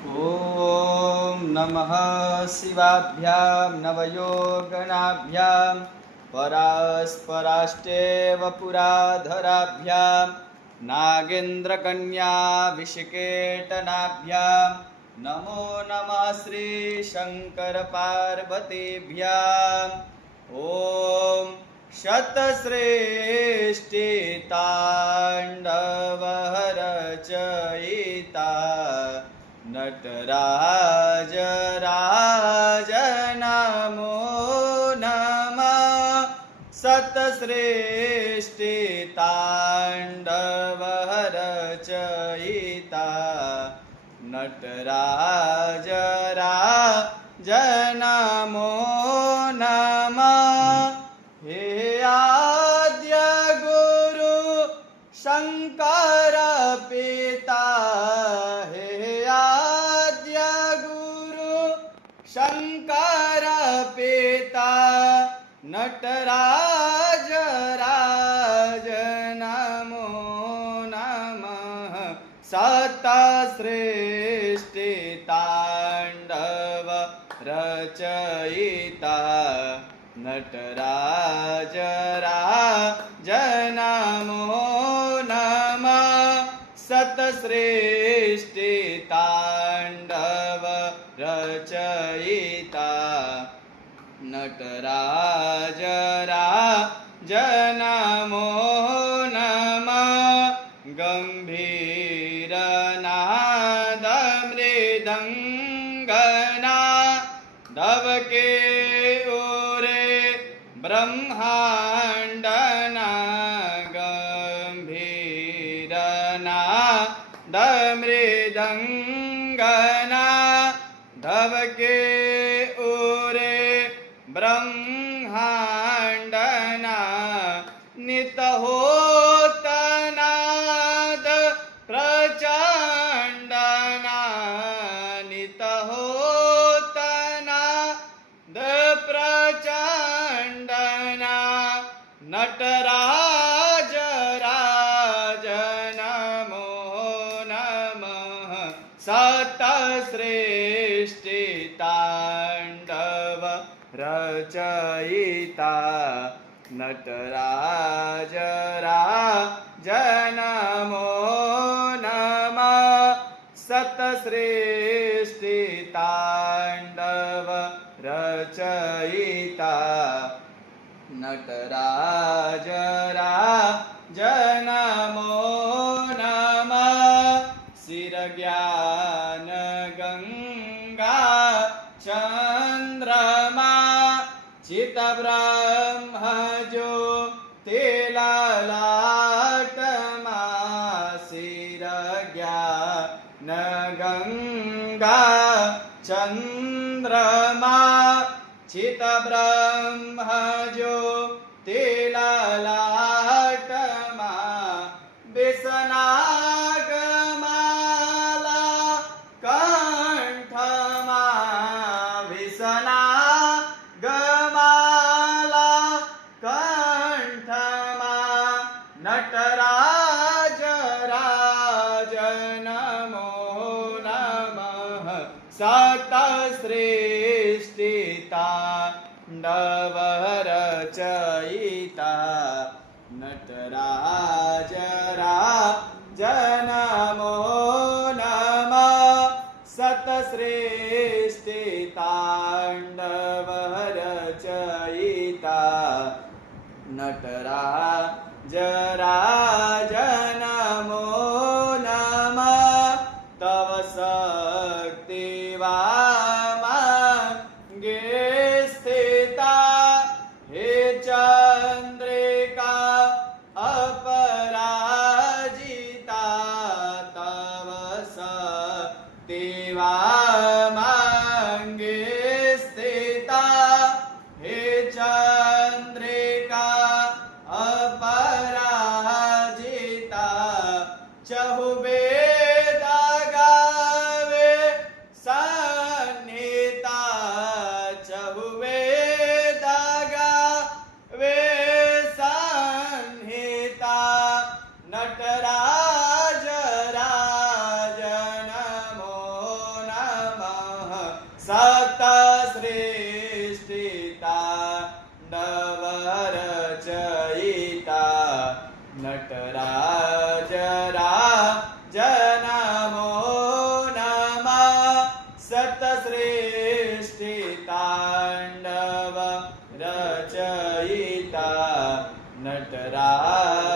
ॐ नमः शिवाभ्यां नवयोगनाभ्यां परास्पराष्टेव पुराधराभ्यां नागेन्द्रकन्या विशिकेटनाभ्यां नमो नमः श्रीशङ्करपार्वतीभ्याम् ॐ शतश्रेष्ठिताण्डवरचयिता नटराज राज नमो नमः शतश्रेष्ठिताण्डवरचयिता नटराज राज नमो नमः। हे आद्य गुरु शंकर पिता, हे आद्य गुरु शंकर पिता नटराज राज नमो नमः। शतश्रेष्ठिताण्डव रचयिता नटराज राज नमो नमः। शतश्रेष्ठिताण्डव रचयिता नटराज राज नमो नमः। गंभीरनाद मृदंगनादव के ब्रह्मांडना गंभीरनाद मृदंगनादव के उरे ब्रह्मांडना नित होतनाद प्रचंडना नित होतनाद प्रचंडना नटराज राज नमो नमः। शतश्रेष्ठिताण्डव रचयिता नटराज राज नमो नमः। शतश्रेष्ठिताण्डव रचयिता नटराज राज नमो नमः। शिरज्ञान गंगा चंद्रमा चित्तब्रह्म ज्योतिर्ललाटमा शिरज्ञान गंगा चंद्रमा चित्तब्रह्म ज्योतिर्ललाटमा विषनागमाला कंठमा विषनागमाला कंठमा नटराज राज नमो नमः। शतश्रेष्ठिताण्डव रचयिता नटराज राज नमो नमः। शतश्रेष्ठिताण्डव रचयिता नटराज राज नमो नमः। तव शक्ति वामांगे स्थिता हे चंद्रिका अपराजिता तव शक्ति वामांगे स्थिता हे चंद्रिका अपराजिता चहुवेद गावे सन्निता चहुवेद गावे सन्निता नटराज राज नमो नमः। सतश्रेष्ठिताण्डवरचयिता नटराजराज नमो नमः सतश्रेष्ठिताण्डव रचयिता नटराज